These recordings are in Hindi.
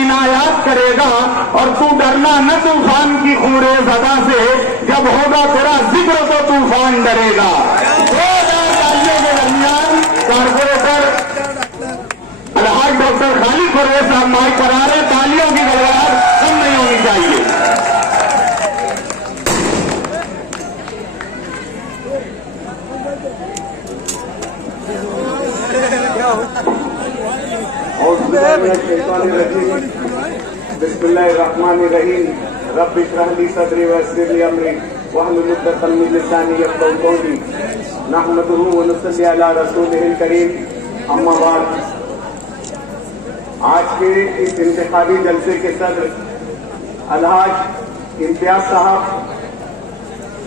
इनायत करेगा। और तू डरना न तूफान की खूरे सदा से, जब होगा तेरा जिक्र तो तूफान डरेगा। 2000 तालियों के दरमियान कारपोरेटर अलहाज डॉक्टर खालिद परवेज साहब माइक पर आ रहे। तालियों की गड़गड़ाहट कम नहीं होनी चाहिए। बिस्मिल्लाहिर्रहमानिर्रहीम। रब्बि इश्रह ली सदरी वयस्सिर ली अमरी वहलुल उक़दतम मिन लिसानी यफ़क़हू क़ौली। नहमदुहु व नुसल्ली अला रसूलिहिल करीम। अम्मा बाद। आज के इस इंतखाबी जलसे के सदर अलहाज इम्तियाज साहब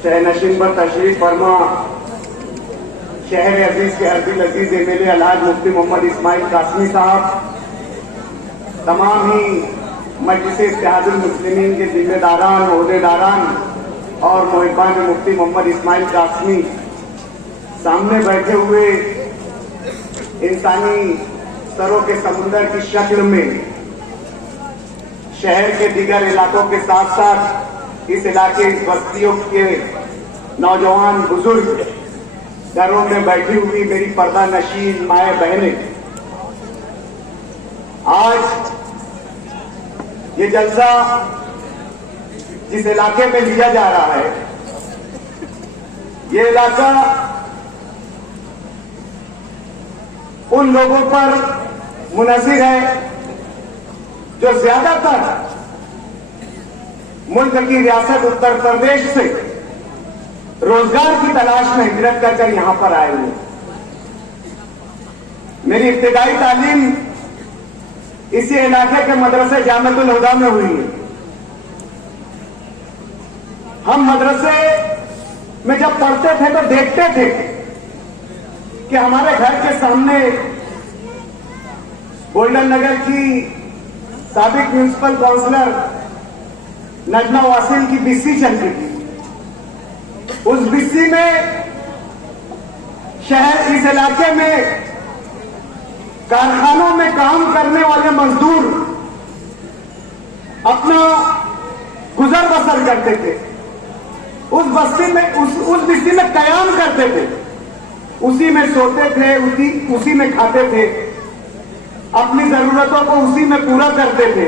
शहनशीन पर तशरीफ फरमा शहर अजीज के हरदिल अजीज एमएलए अलहाज मुफ्ती मोहम्मद इस्माइल कासमी साहब, तमाम ही मजलिस इत्तेहादुल मुस्लिमीन के जिम्मेदारान, ओहदेदारान और मुहिब्बान मुफ्ती मोहम्मद इस्माइल कासमी, सामने बैठे हुए इंसानी सरों के समुंदर की शक्ल में शहर के दीगर इलाकों के साथ साथ इस इलाके, इस बस्तियों के नौजवान बुजुर्ग, घरों में बैठी हुई मेरी पर्दा नशीन माए बहनें, आज ये जलसा जिस इलाके में लिया जा रहा है, ये इलाका उन लोगों पर मुनहसिर है जो ज्यादातर मुल्क की रियासत उत्तर प्रदेश से रोजगार की तलाश में हिजरत कर यहां पर आए हुए। मेरी इब्तिदाई तालीम इसी इलाके के मदरसे जामिअतुल हुदा में हुई है। हम मदरसे में जब पढ़ते थे तो देखते थे कि हमारे घर के सामने गोल्डन नगर की साबिक म्युनिसिपल काउंसलर नजमा वासिल की बिस्सी चलती थी। उस बिस्सी में शहर, इस इलाके में कारखानों में काम करने वाले मजदूर अपना गुजर बसर करते थे। उस बस्ती में, उस बिस्ती में कयाम करते थे, उसी में सोते थे, उसी में खाते थे, अपनी जरूरतों को उसी में पूरा करते थे।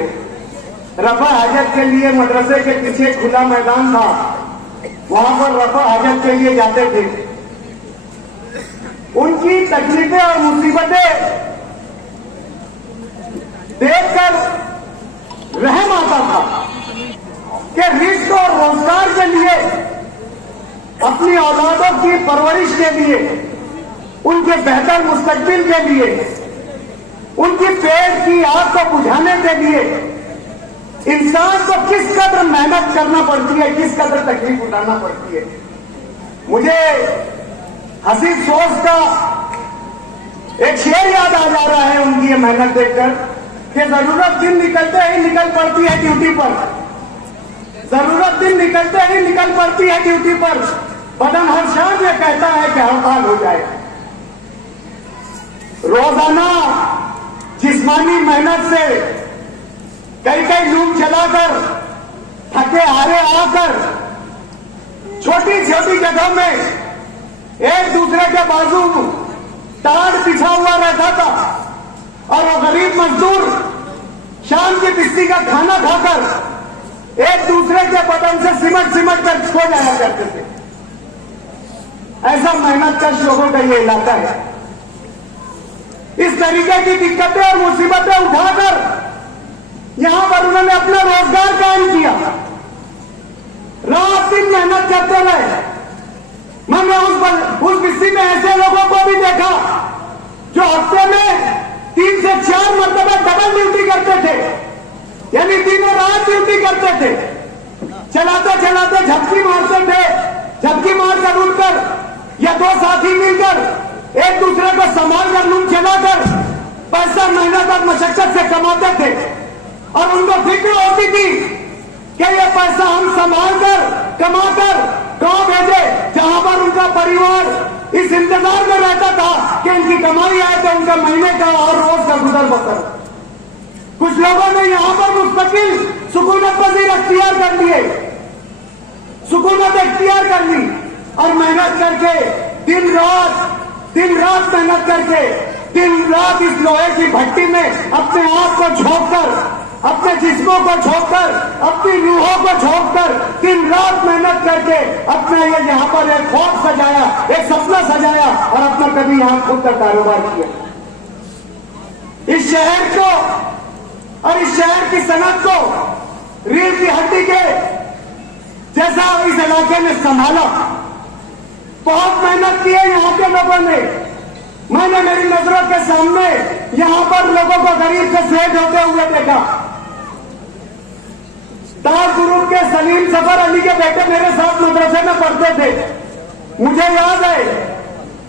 रफा हाजत के लिए मदरसे के पीछे खुला मैदान था, वहां पर रफा हाजत के लिए जाते थे। उनकी तकलीफें और मुसीबतें देखकर रहम आता था कि रिस्क और रोजगार के लिए, अपनी औलादों की परवरिश के लिए, उनके बेहतर मुस्तकबिल के लिए, उनकी पेट की आग को बुझाने के लिए इंसान को किस कदर मेहनत करना पड़ती है, किस कदर तकलीफ उठाना पड़ती है। मुझे हसीब सोच का एक शेर याद आ जा रहा है उनकी ये मेहनत देखकर कि जरूरत दिन निकलते ही निकल पड़ती है ड्यूटी पर, जरूरत दिन निकलते ही निकल पड़ती है ड्यूटी पर, बदन हर शाम ये कहता है कि हड़ताल हो जाए। रोजाना जिस्मानी मेहनत से कई लूम चलाकर, थके हारे आकर, छोटी छोटी जगह में एक दूसरे के बाजू टाड़ पिछा हुआ रहता था और वो गरीब मजदूर शाम की बिस्ती का खाना खाकर एक दूसरे के बदन से सिमट कर सो जाया करते थे। ऐसा मेहनत कश लोगों का ये इलाका है। इस तरीके की दिक्कतें और मुसीबतें उठाकर यहां पर उन्होंने अपना रोजगार कायम किया, रात दिन मेहनत करते रहे। मैंने उस बिस्ती में ऐसे लोगों को भी देखा जो हफ्ते में 3 से 4 मरतबा डबल ड्यूटी करते थे, यानी दिनों रात ड्यूटी करते थे। चलाते चलाते झपकी मारते थे, झपकी मारकर उठकर या 2 साथी मिलकर एक दूसरे को संभाल कर लूम चलाकर पैसा मेहनत और मशक्कत से कमाते थे। और उनको फिक्र होती थी कि ये पैसा हम संभाल कर कमाकर गांव भेजे, जहां पर उनका परिवार इस इंतजार में रहता था कि इनकी कमाई आए तो उनका महीने का और रोज का गुजर बसर। कुछ लोगों ने यहां नजीर अख्तियार कर लिए, सुकूनत अख्तियार कर ली और मेहनत करके दिन रात मेहनत करके दिन रात इस लोहे की भट्टी में अपने आप को झोंककर, अपने जिस्मों को झोंककर, अपनी रूहों को झोंककर दिन रात मेहनत करके अपना ये यहाँ पर एक ख्वाब सजाया, एक सपना सजाया और अपना कभी यहाँ खुद का कारोबार किया। इस शहर को और इस शहर की सनत को रीढ़ की हड्डी के जैसा इस इलाके में संभाला। बहुत मेहनत की है यहाँ के लोगों ने। मैंने मेरी नजरों के सामने यहाँ पर लोगों को गरीब से सेठ होते हुए देखा। ताज ग्रुप के सलीम सफर अली के बेटे मेरे साथ मदरसे में पढ़ते थे। मुझे याद है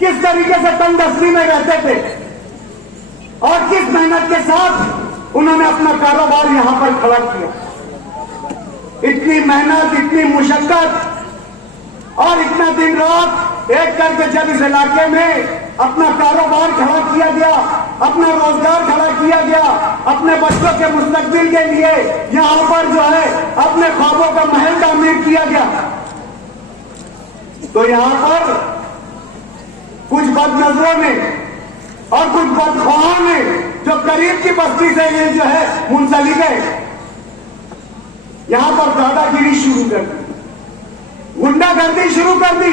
किस तरीके से तंगदस्ती में रहते थे और किस मेहनत के साथ उन्होंने अपना कारोबार यहां पर खड़ा किया। इतनी मेहनत, इतनी मुशक्कत और इतना दिन रात एक करके जब इस इलाके में अपना कारोबार खड़ा किया गया, अपना रोजगार खड़ा किया गया, अपने बच्चों के मुस्तकबिल के लिए यहां पर जो है अपने ख्वाबों का महल तामीर किया गया, तो यहां पर कुछ बदनजरों ने और कुछ बदख्वाहों ने जो करीब की बस्ती से ये जो है मुंसलिक है, यहां पर दादागिरी शुरू कर दी, गुंडागर्दी शुरू कर दी।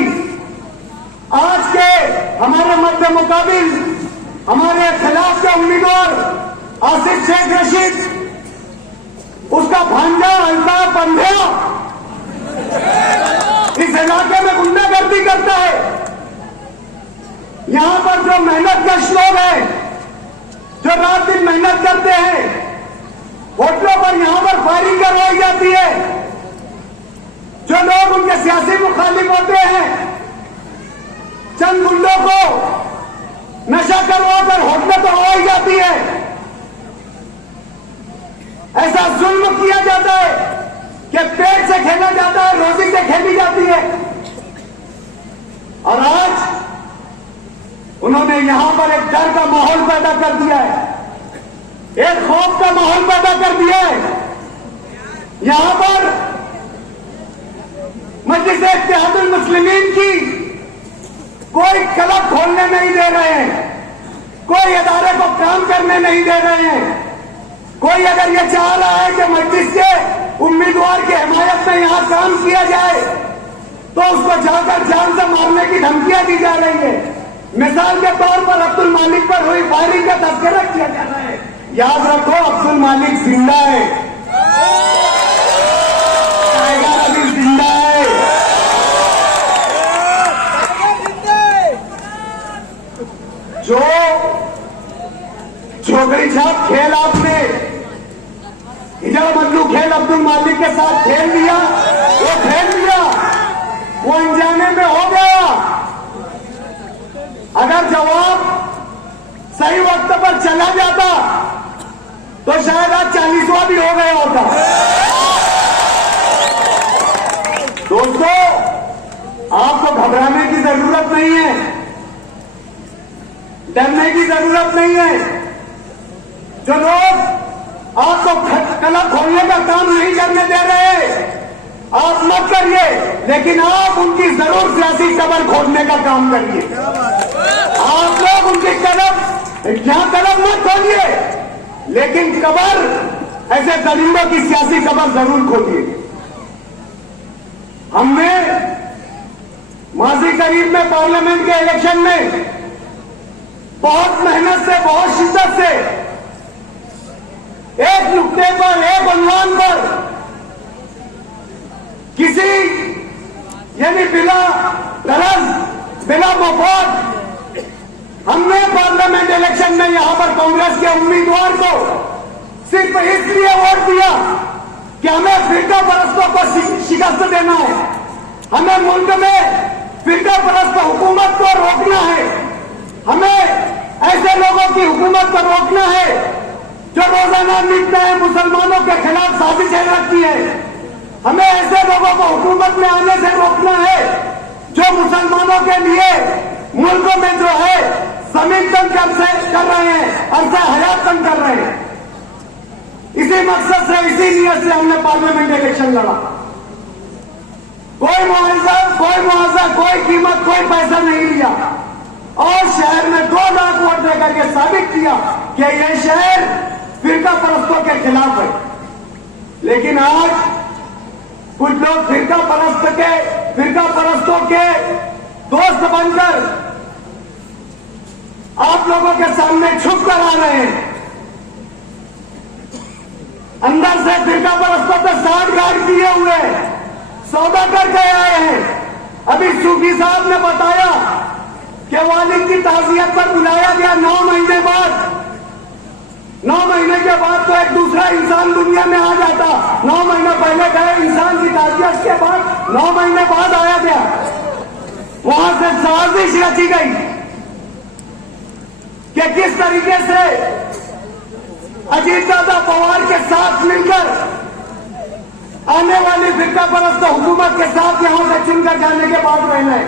आज के हमारे मध्य मुकाबिल हमारे खिलाफ के उम्मीदवार आसिफ शेख रशीद, उसका भांजा अल्ताफ बंधिया इस इलाके में गुंडागर्दी करता है। यहां पर जो मेहनतकश लोग हैं, जो रात दिन मेहनत करते हैं, होटलों पर यहां पर फायरिंग करवाई जाती है। जो लोग उनके सियासी मुखालिफ होते हैं, चंद गुंडों को नशा करवाकर होटलें तोड़वाई जाती है। ऐसा जुल्म किया जाता है कि पेट से खेला जाता है, रोजी से खेली जाती है। और आज उन्होंने यहां पर एक डर का माहौल पैदा कर दिया है, एक खौफ का माहौल पैदा कर दिया है। यहां पर मजलिस इत्तेहादुल मुस्लिमीन की कोई क्लब खोलने नहीं दे रहे हैं, कोई इदारे को काम करने नहीं दे रहे हैं। कोई अगर ये चाह रहा है कि मस्जिद के उम्मीदवार की हिमायत में यहां काम किया जाए तो उसको जाकर जान से मारने की धमकियां दी जा रही है। मिसाल के तौर पर अब्दुल मालिक पर हुई फायरिंग का तस्करा किया जा रहा है। याद रखो, अब्दुल मालिक जिंदा है, टाइगर अभी जिंदा है। जो छोकरी छाप खेल आपने हिजाब मल्लू खेल अब्दुल मालिक के साथ खेल दिया, वो खेल दिया, वो अनजाने में हो गया। अगर जवाब सही वक्त पर चला जाता तो शायद आज 40वां भी हो गया होता। दोस्तों, आपको घबराने की जरूरत नहीं है, डरने की जरूरत नहीं है। जो लोग आपको क्लब खोलने का काम नहीं करने दे रहे, आप मत करिए, लेकिन आप उनकी जरूर सियासी कबर खोलने का काम करिए। आप लोग उनकी यहां कलब मत खोलिए, लेकिन कबर ऐसे दरिंदों की सियासी कबर जरूर खोलिए। हमने माजी करीब में पार्लियामेंट के इलेक्शन में बहुत मेहनत से, बहुत शिद्दत से एक नुक्ते पर, एक उन्वान पर किसी यानी बिला गरज, बिला मफाद हमने पार्लियामेंट इलेक्शन में यहां पर कांग्रेस के उम्मीदवार को सिर्फ इसलिए वोट दिया कि हमें फिरका परस्तों को शिकस्त देना है, हमें मुल्क में फिरका परस्त हुकूमत को रोकना है, हमें ऐसे लोगों की हुकूमत को रोकना है जो रोजाना मिलते हैं, मुसलमानों के खिलाफ साजिशें रखती है। हमें ऐसे लोगों को हुकूमत में आने से रोकना है जो मुसलमानों के लिए मुल्क में जो है जमीन तंग कर रहे हैं, अरसा हयात तंग कर रहे हैं। इसी मकसद से, इसी नियत से हमने पार्लियामेंट इलेक्शन लड़ा। कोई मुआवजा, कोई कीमत, कोई पैसा नहीं लिया और शहर में 2 लाख वोट देकर के साबित किया कि यह शहर फिरका परस्तों के खिलाफ है। लेकिन आज कुछ लोग फिरका परस्तों के दोस्त बनकर आप लोगों के सामने छुप कर आ रहे हैं। अंदर से फिरका परस्तों पे साठ गार्ड किए हुए सौदा करके आए हैं। अभी सूफी साहब ने बताया कि वालिद की ताजियत पर बुलाया गया 9 महीने बाद। 9 महीने के बाद तो एक दूसरा इंसान दुनिया में आ जाता। 9 महीने पहले गए इंसान की ताजियत के बाद 9 महीने बाद आया गया। वहां से साजिश रची गई कि किस तरीके से अजीतदादा पवार के साथ मिलकर आने वाली फिरका परस्त हुकूमत के साथ यहां से चुनकर जाने के बाद रहना है।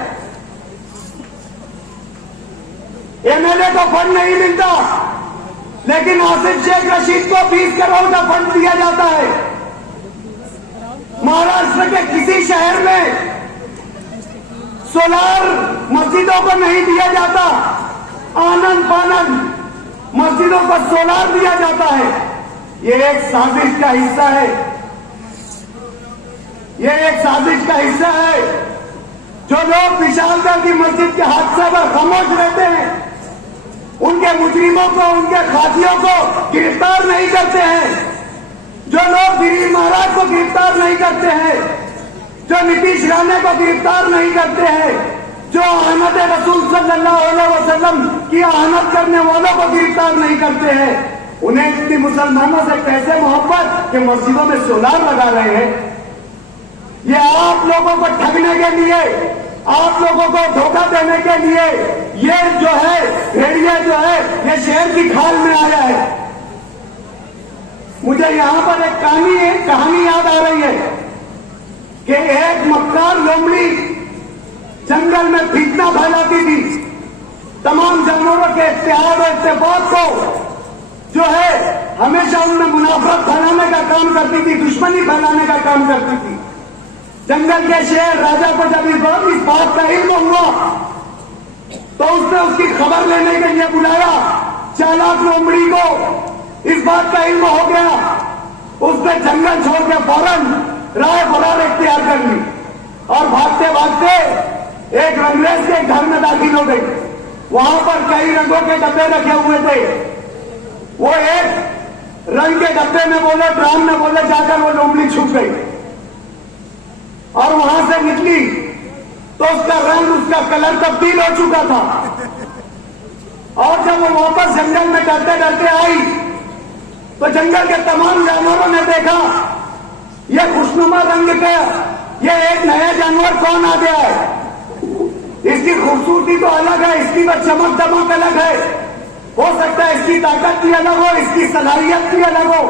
एमएलए को फंड नहीं मिलता, लेकिन आसिफ शेख रशीद को 20 करोड़ का फंड दिया जाता है। महाराष्ट्र के किसी शहर में सोलार मस्जिदों को नहीं दिया जाता। आनंद फानंद मस्जिदों को सोलार दिया जाता है। ये एक साजिश का हिस्सा है। ये एक साजिश का हिस्सा है। जो लोग विशालगढ़ की मस्जिद के हादसे पर खामोश रहते हैं, उनके मुजरिमों को, उनके खातियों को गिरफ्तार नहीं करते हैं, जो लोग दिलीप महाराज को गिरफ्तार नहीं करते हैं, जो नीतीश राणे को गिरफ्तार नहीं करते हैं, जो अहमद रसूल सल्लल्लाहु अलैहि वसल्लम की आहमद करने वालों को गिरफ्तार नहीं करते हैं, उन्हें इतनी मुसलमानों से कैसे मोहब्बत कि मस्जिदों में सोलार लगा रहे हैं। ये आप लोगों को ठगने के लिए, आप लोगों को धोखा देने के लिए ये जो है भेड़िया जो है ये शहर की खाल में आया है। मुझे यहां पर एक कहानी याद आ रही है कि एक मक्कार लोमड़ी जंगल में फितना फैलाती थी। तमाम जानवरों के इत्तेहाद और इत्तेफाक को जो है हमेशा उनमें मुनाफरत फैलाने का काम करती थी, दुश्मनी फैलाने का काम करती थी। जंगल के शेर राजा को जब इस बात का इल्म हुआ तो उसने उसकी खबर लेने के लिए बुलाया। चालाक लोमड़ी को इस बात का इल्म हो गया, उसने जंगल छोड़ के फौरन राय फरार इख्तियार कर ली और भागते भागते एक रंगरेज के घर में दाखिल हो गई। वहां पर कई रंगों के डब्बे रखे हुए थे। वो एक रंग के डब्बे में बोले, ड्राम में बोले, जाकर वो लोमड़ी छुप गई और वहां से निकली तो उसका रंग, उसका कलर तब्दील हो चुका था। और जब वो वापस जंगल में डरते डरते आई तो जंगल के तमाम जानवरों ने देखा ये खुशनुमा रंग का ये एक नया जानवर कौन आ गया है। इसकी खूबसूरती तो अलग है, इसकी तो चमक दमक अलग है। हो सकता है इसकी ताकत भी अलग हो, इसकी सलाहियत भी अलग हो।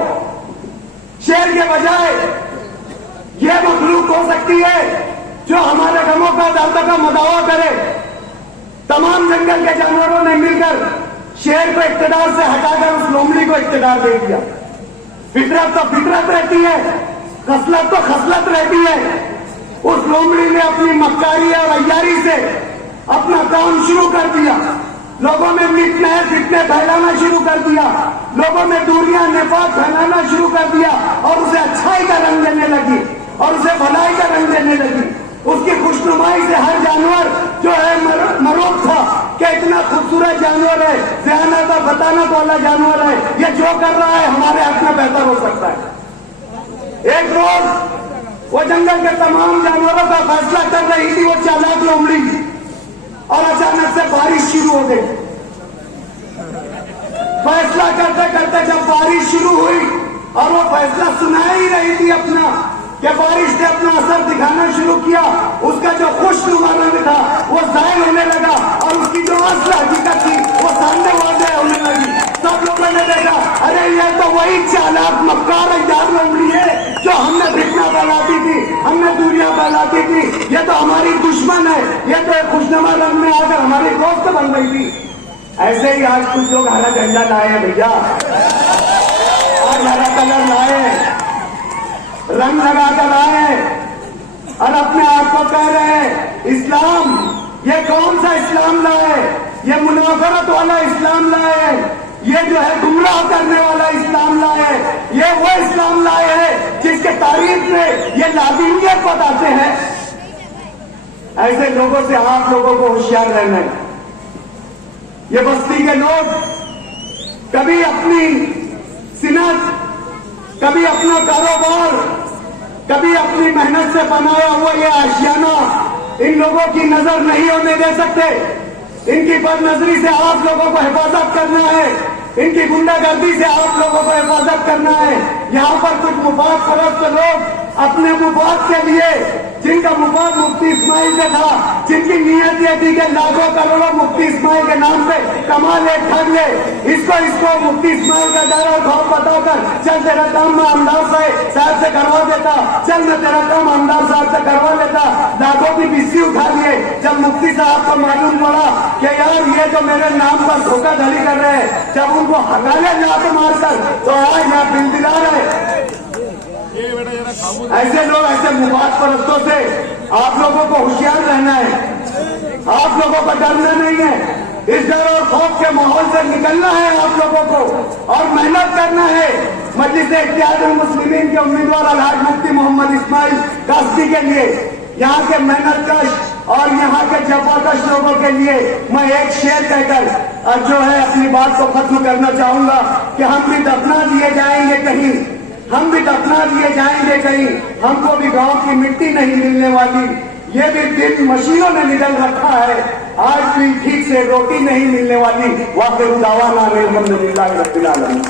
शेर के बजाय ये मखलूक हो सकती है जो हमारे गमों का, दर्द का मदावा करे। तमाम जंगल के जानवरों ने मिलकर शेर को इख्तिदार से हटाकर उस लोमड़ी को इख्तिदार दे दिया। फितरत तो फितरत रहती है, खसलत तो खसलत रहती है। उस लोमड़ी ने अपनी मक्कारी और अय्यारी से अपना काम शुरू कर दिया। लोगों में फितने फैलाना शुरू कर दिया, लोगों में दूरियां निफाक फैलाना शुरू कर दिया और उसे अच्छाई का रंग देने लगी और उसे भलाई का रंग देने लगी। उसकी खुशनुमाई से हर जानवर जो है मरूब था कि इतना खूबसूरत जानवर है, ज़हानत और फतानत वाला जानवर है, ये जो कर रहा है हमारे हक में बेहतर हो सकता है। एक रोज वो जंगल के तमाम जानवरों का फैसला कर रही थी वो चालाक लोमड़ी, और अचानक से बारिश शुरू हो गई। फैसला करते करते जब बारिश शुरू हुई और वो फैसला सुना ही रही थी अपना कि बारिश ने अपना असर दिखाना शुरू किया, उसका जो खुशनुमा रंग था वो जाहिर होने लगा और उसकी जो असल हकीकत थी वो सामने वाज़ेह होने लगी। सब लोगों ने देखा, अरे ये तो वही चालाक मक्कार अय्यार लोमड़ी है जो हमने फितना फैलाती थी, हमने दूरियां फैलाती थी। ये तो हमारी दुश्मन है, ये तो एक खुशनुमा रंग में आकर हमारी दोस्त बन गई थी। ऐसे ही आज कुछ लोग हरा झंडा लाए हैं भैया। आज हरा कलर लाए, रंग लगा कर आए और अपने आप को कह रहे हैं इस्लाम। ये कौन सा इस्लाम लाए? ये मुनाफरत वाला इस्लाम लाए, ये जो है गुमराह करने वाला इस्लाम लाए, ये वो इस्लाम लाए हैं जिसके तारीफ में ये लादिनियत बताते हैं। ऐसे लोगों से आप लोगों को होशियार रहना है। ये बस्ती के लोग कभी अपनी सिनत, कभी अपना कारोबार, कभी अपनी मेहनत से बनाया हुआ ये आशियाना इन लोगों की नजर नहीं होने दे सकते। इनकी बदनजरी से आप लोगों को हिफाजत करना है, इनकी गुंडागर्दी से आप लोगों को हिफाजत करना है। यहाँ पर कुछ मुफाद परस्त लोग अपने मुफाद के लिए, जिनका मुफाद मुफ्ती इस्माइल का था, जिनकी नीयत ये थी कि लाखों करोड़ों मुफ्ती इस्माइल के नाम पे कमा ले, ठग ले, इसको मुफ्ती इस्माइल का डर और खौफ बताकर चल तेरा काम मैं आमदार साहब से करवा देता, चल मैं तेरा काम आमदार साहब से करवा लेता, लाखों की बिस्सी उठा लिए। जब मुफ्ती साहब को मालूम पड़ा कि यार ये तो मेरे नाम पर धोखाधड़ी कर रहे हैं, जब उनको हगाले लात मारकर तो आज यहाँ बिल दिला रहे। ऐसे लोग, ऐसे मुफाद परस्तों से आप लोगों को होशियार रहना है, आप लोगों को डरना नहीं है। इस डर और खौफ के माहौल से निकलना है आप लोगों को और मेहनत करना है। मजलिस इत्तेहादुल मुस्लिमीन के उम्मीदवार अलहाज मुफ्ती मोहम्मद इस्माइल कासदी के लिए, यहाँ के मेहनतकश और यहाँ के जफाकश लोगों के लिए मैं एक शेर कहकर जो है अपनी बात को खत्म करना चाहूंगा कि हम भी दफना दिए जाएंगे कहीं, हम भी दफना दिए जाएंगे कहीं, हमको भी गांव की मिट्टी नहीं मिलने वाली। ये भी दिन मशीनों ने निगल रखा है, आज भी ठीक से रोटी नहीं मिलने वाली। वाक़ई दावा ना अल्हम्दुलिल्लाह रब्बिल आलमीन।